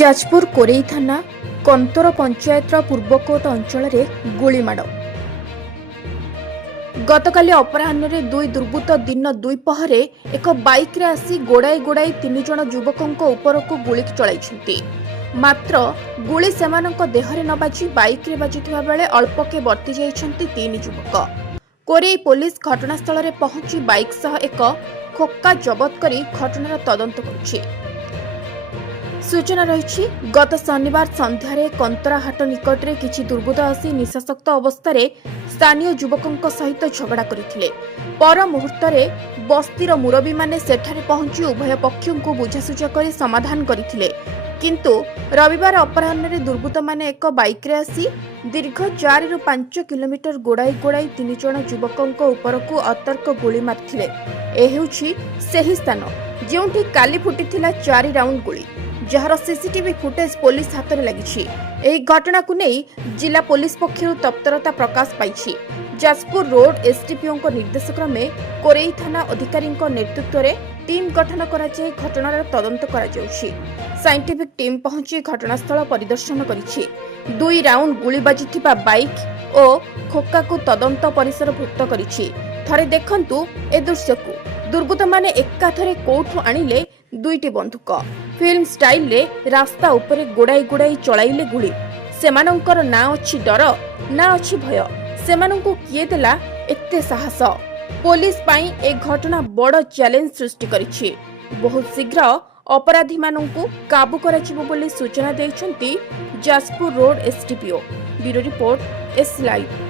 जाजपुर कोरेई थाना कंतोर पंचायत पूर्वकोट अंचल गुलीमाड़ गतकाली अपराह्न दुई दुर्बृत्त दिन दुईपहर एक बाइक रे आसी गोड़ाई गोड़ाई 3 जण युवकों उपरकू गुली चलाई मात्र गुली सेमानक देहरे न बाजी बाइक रे बाजिथिबा बेले अल्पके वर्ती जाइछन्ति 3 युवक। कोरेई पुलिस घटनास्थल में पहुंची बाइक सह एक खोक्का जबत करी घटनार तदंत करुछि। सूचना रही गत शनिवार संध्यारे कंतराहाट निकट में किछि दुर्बृत्त आसी निशाशक्त अवस्था स्थानीय युवकों सहित झगड़ा करथिले। पर मुहूर्त बस्तीर मुरबी माने सेठारे पहुंची उभय पक्षों को बुझासुझा कर समाधान करथिले, किंतु रविवार अपराह्न दुर्बृत्त माने एक बाइक रे आसी दीर्घ 4 ରୁ 5 किलोमीटर गोड़ाई गोड़ाई 3 जण युवकों उपरकू अतर्क गुली मारथिले। ए हेउछि सेही स्थान जेउठी काली फुटिथिला 4 राउंड गुली, जार सीसीटीवी फुटेज पुलिस हाथ में लगी। एही घटना को नहीं जिला पुलिस पक्षर तत्परता प्रकाश पाई। जाजपुर रोड एसडीपीओ निर्देश क्रमे कोरेई थाना अधिकारी नेतृत्व में टीम गठन कर घटनार तदंत कर साइंटिफिक टीम पहुंची घटनास्थल परिदर्शन करिछि। 2 राउंड गुली बाजिथिबा बाइक और खोक्का को तदंत परिसरभुक्त करिछि। थरे देखंतु ए दृश्य को दुर्बृत्त माने एकाथरे कोठु आनिले 2टी बंदूक फिल्म स्टाइल रे रास्ता उपरे गोड़ाई गोड़ाई चलाइले गुली। सेमानंकर ना अछि डर ना अछि भय, सेमानंकु किए देला एते साहस। पुलिस पाई ए घटना बड़ चैलेंज सृष्टि करिछि। बहुत शीघ्र अपराधी मानंकु काबू कराजिबो बोली सूचना दैछन्ति Jajpur road SDPO. Bureau report S live.